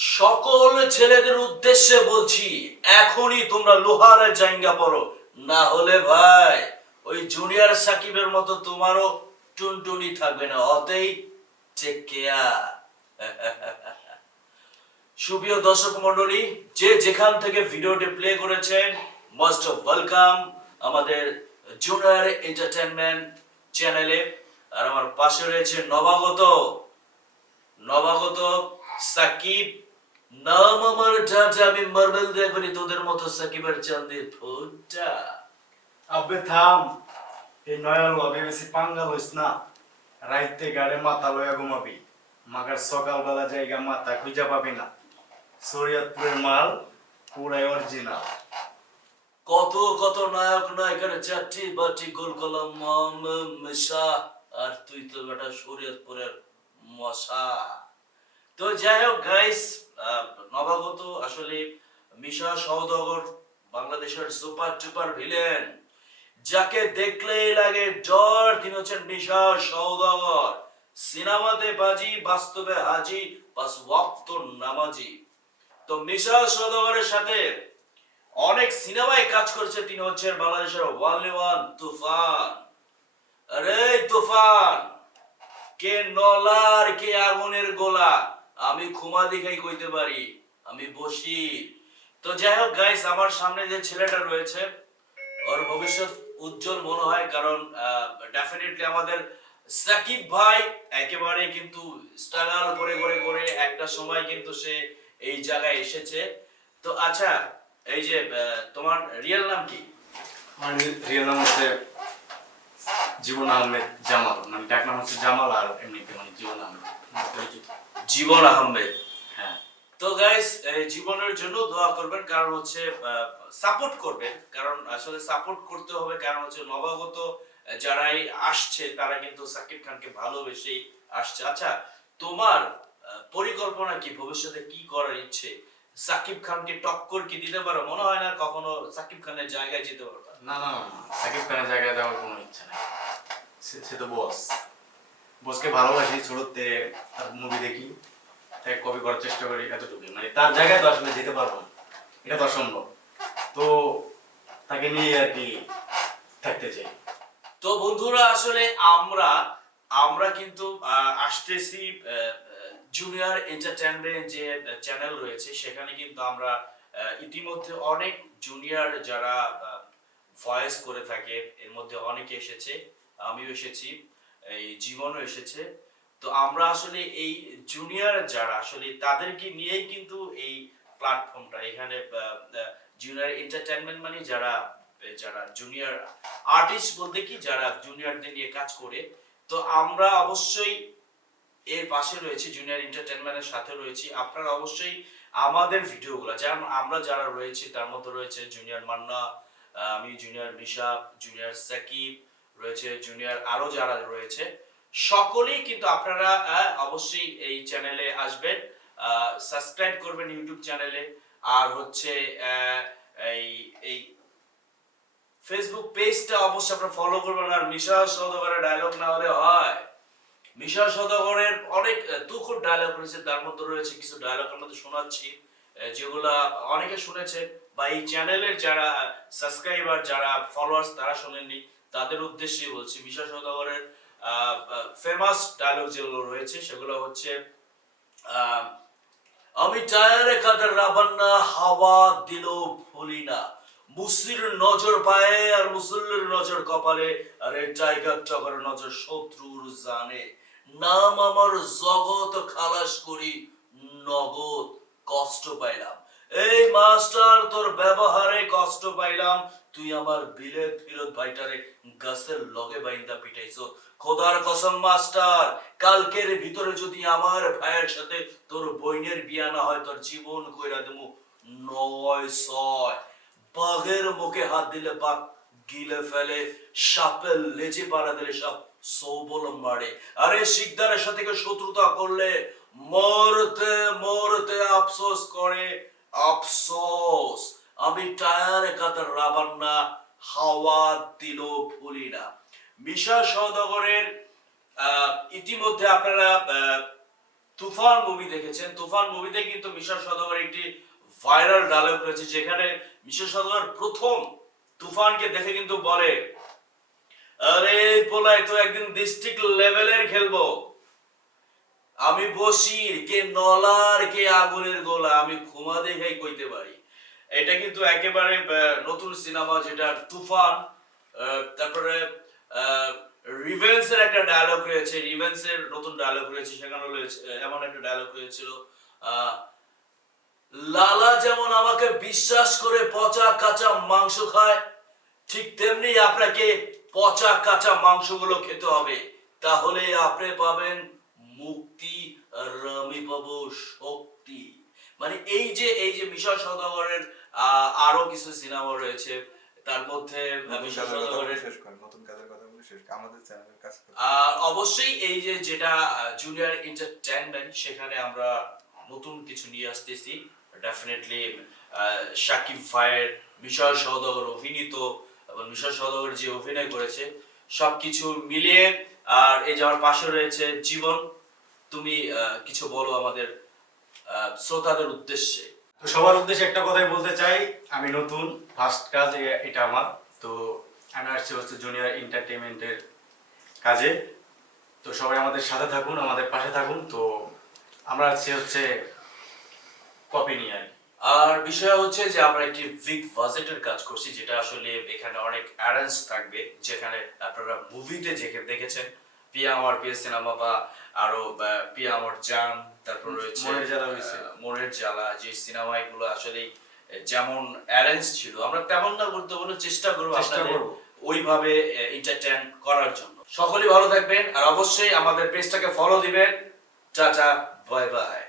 সকল ছেলেদের উদ্দেশ্যে বলছি, এখনই তোমরা লোহার জায়গা পড়ো না হলে ভাই, ওই জুনিয়র সাকিবের মতো তোমারও টুনটুনি থাকবে না অতই কেয়ার সুপ্রিয় দর্শক মন্ডলী যে যেখান থেকে ভিডিওটি প্লে করেছেন মোস্ট অফ ওয়েলকাম আমাদের জুনিয়র এন্টারটেনমেন্ট চ্যানেলে আর আমার পাশে রয়েছে নবাগত নবাগত সাকিব নাম আমার আমি মার্বেল তোদের মতো সাকিবের আবে থাম। এই ভাবে বেশি পাঙ্গাল হইস না। রাইতে গাড়ে মাথা লয়া ঘুমাবি। মাগার সকালবেলা জায়গা মাথা খুঁজা পাবি না। শরীয়তপুরের মাল পুরাই অরিজিনাল কত কত নায়ক নায়িকার চারটি বাটি গোল কলম মম মিশা আর তুই তো বেটা শরীয়তপুরের মশা। তো যাই হোক গাইস নবাগত আসলে মিশা সওদাগর বাংলাদেশের সুপার টুপার ভিলেন যাকে দেখলেই লাগে জ্বর, তিনি হচ্ছেন মিশা সওদাগর। সিনেমাতে বাজি, বাস্তবে হাজি, বাস ওয়াক্ত নামাজি। তো মিশা সওদাগরের সাথে অনেক সিনেমায় কাজ করেছে, তিনি হচ্ছেন বাংলাদেশের ওয়ানলি ওয়ান তুফান। আরে, তুফান! কে নলার, কে আগুনের গোলা? আমি খুমা দিখাই কইতে পারি, আমি বসি। তো যাই হোক গাইস আমার সামনে যে ছেলেটা রয়েছে, ওর ভবিষ্যৎ উজ্জ্বল মনে হয়, কারণ ডেফিনেটলি আমাদের সাকিব ভাই একেবারে কিন্তু স্ট্রাগল করে করে করে একটা সময় কিন্তু সে এই জায়গায় এসেছে। তো আচ্ছা এই যে তোমার রিয়েল নাম কি? আমার রিয়েল নাম হচ্ছে জীবন আহমেদ জামাল। মানে ডাক নাম হচ্ছে জামাল আর এমনিতে মানে জীবন আহমেদ। জীবন আহমেদ হ্যাঁ। তো গাইস জীবনের জন্য দোয়া করবেন কারণ হচ্ছে সাপোর্ট করবেন। কারণ আসলে সাপোর্ট করতে হবে কারণ হচ্ছে নবাগত যারাই আসছে তারা কিন্তু সাকিব খানকে ভালোবেসেই আসছে। আচ্ছা তোমার আহ, পরিকল্পনা কি? ভবিষ্যতে কি করার ইচ্ছে? সাকিব খানকে টক্কর কি দিতে পারো? মনে হয় না কখনো সাকিব খানের জায়গায় যেতে পারবে না না সাকিব খানের জায়গায় যাওয়ার কোনো ইচ্ছা নেই। সে সে তো বস বসকে ভালোবাসি, ছোটতে তার মুভি দেখি। তাই কপি করার চেষ্টা করি এতটুকুই। মানে তার জায়গায় তো আসলে যেতে পারব না। এটা তো অসম্ভব। তো তাকে নিয়ে আর কি থাকতে চাই। তো বন্ধুরা, আসলে আমরা আমরা কিন্তু আসতেছি জুনিয়র এন্টারটেনমেন্ট যে চ্যানেল রয়েছে, সেখানে কিন্তু আমরা ইতিমধ্যে অনেক জুনিয়র যারা ভয়েস করে থাকে, এর মধ্যে অনেকে এসেছে, আমিও এসেছি। এই জীবনও এসেছে। তো আমরা আসলে এই জুনিয়র যারা, আসলে তাদেরকে নিয়েই কিন্তু এই প্ল্যাটফর্মটা এখানে জুনিয়র এন্টারটেনমেন্ট মানে যারা যারা জুনিয়র আর্টিস্ট বলতে কি, যারা জুনিয়রদের নিয়ে কাজ করে। তো আমরা অবশ্যই এর পাশে রয়েছে জুনিয়র এন্টারটেনমেন্টের সাথে রয়েছি। আপনারা অবশ্যই আমাদের ভিডিওগুলো, যেমন আমরা যারা রয়েছি, তার মধ্যে রয়েছে জুনিয়র মান্না আমি জুনিয়র মিশা জুনিয়র সাকিব রয়েছে জুনিয়র আরও যারা রয়েছে, সকলেই কিন্তু আপনারা অবশ্যই এই চ্যানেলে আসবেন সাবস্ক্রাইব করবেন ইউটিউব চ্যানেলে আর হচ্ছে এই এই ফেসবুক পেজটা অবশ্যই আপনারা ফলো করবেন, আর মিশা সৌদাগরের ডায়লগ না হলে হয়। মিশা সৌদাগরের অনেক তুখুর ডায়লগ রয়েছে, তার মধ্যে রয়েছে কিছু ডায়লগ আমাদের শোনাচ্ছি যেগুলা অনেকে শুনেছেন, বা এই চ্যানেলের যারা সাবস্ক্রাইবার যারা ফলোয়ার্স তারা শোনেননি। তাদের উদ্দেশ্যে বলছি, মিশা সৌদাগরের ফেমাস ডায়লগ যেগুলো রয়েছে, সেগুলো হচ্ছে আমি টায়ারে কাদের রাবান্না, হাওয়া দিল ফুলি না মুসির নজর পায়ে আর মুসল্লির নজর কপালে। আর এই টাইগার টগর নজর শত্রুর জানে। নাম আমার জগৎ খালাস করি, নগদ কষ্ট পাইলাম। এই মাস্টার, তোর ব্যবহারে কষ্ট পাইলাম। তুই আমার বিলেত ফিরত ভাইটারে গাছের লগে বাইন্দা পিটাইছো। খোদার কসম, মাস্টার, কালকের ভিতরে যদি আমার ভাইয়ের সাথে তোর বইনের বিয়া না হয়, তোর জীবন কইরা দেবো নয়, ছয়। বাঘের মুখে হাত দিলে বাঘ গিলে ফেলে, সাপের লেজে পাড়া দিলে সাপ সৌবল মারে। আরে শিকদারের সাথে শত্রুতা করলে মরতে মরতে আফসোস করে। আফসোস। আমি টায়ারে কাতার রাবান্না হাওয়া দিল ফুলি না মিশা সওদাগরের ইতিমধ্যে আপনারা তুফান মুভি দেখেছেন। তুফান মুভিতে কিন্তু মিশর সদাগর একটি ভাইরাল ডায়লগ রয়েছে, যেখানে মিশর সদাগর প্রথম তুফানকে দেখে কিন্তু বলে, আরে পোলাই তো একদিন ডিস্ট্রিক্ট লেভেলের খেলব। আমি বসির, কে নলার, কে আগুনের গোলা, আমি ক্ষমা দেখাই কইতে পারি। এটা কিন্তু একেবারে নতুন সিনেমা যেটা তুফান তারপরে রিভেন্সের একটা ডায়লগ রয়েছে, রিভেন্সের নতুন ডায়লগ রয়েছে, সেখানে রয়েছে এমন একটা ডায়লগ লালা যেমন আমাকে বিশ্বাস করে পচা কাঁচা মাংস খায়, ঠিক তেমনি আপনাকে পচা কাঁচা মাংসগুলো খেতে হবে, তাহলে আপনি পাবেন মুক্তি আর আমি পাবো শক্তি। মানে এই যে এই যে মিশর সদাগরের আরও কিছু সিনেমা রয়েছে তার মধ্যে নতুন কাজের কথা বলে শেষ কর নতুন কাজের কথা বলে শেষ কর আমাদের চ্যানেলের কাজ অবশ্যই এই যে যেটা জুনিয়র এন্টারটেনমেন্ট সেখানে আমরা নতুন কিছু নিয়ে আসতেছি। ডেফিনেটলি শাকিব ভাইয়ের মিশর সৌদাগর অভিনীত এবং মিশর সৌদাগর যে অভিনয় করেছে সবকিছু মিলিয়ে আর এই যে আমার পাশে রয়েছে জীবন তুমি আহ, কিছু বলো আমাদের। শ্রোতাদের উদ্দেশ্যে। তো সবার উদ্দেশ্যে একটা কথাই বলতে চাই আমি নতুন ফার্স্ট কাজ এটা আমার। তো আমি আসছি হচ্ছে জুনিয়র এন্টারটেনমেন্টের কাজে। তো সবাই আমাদের সাথে থাকুন আমাদের পাশে থাকুন। তো আমরা আছি হচ্ছে কপি নিয়ে আর আর বিষয় হচ্ছে যে আমরা একটি বিগ বাজেটের কাজ করছি যেটা আসলে এখানে অনেক অ্যারেঞ্জ থাকবে যেখানে আপনারা মুভিতে যে দেখেছেন। পিয়া আমার পিয়া সিনেমা বা আরও পিয়া আমার জান তারপর রয়েছে মনের জ্বালা হয়েছে। মনের জ্বালা যে সিনেমাগুলো আসলে যেমন অ্যারেঞ্জ ছিল আমরা তেমন না করতে বলে চেষ্টা করব আপনাদের। ওইভাবে এন্টারটেন করার জন্য সকলেই ভালো থাকবেন আর অবশ্যই আমাদের পেজটাকে ফলো দিবেন টাটা বাই বাই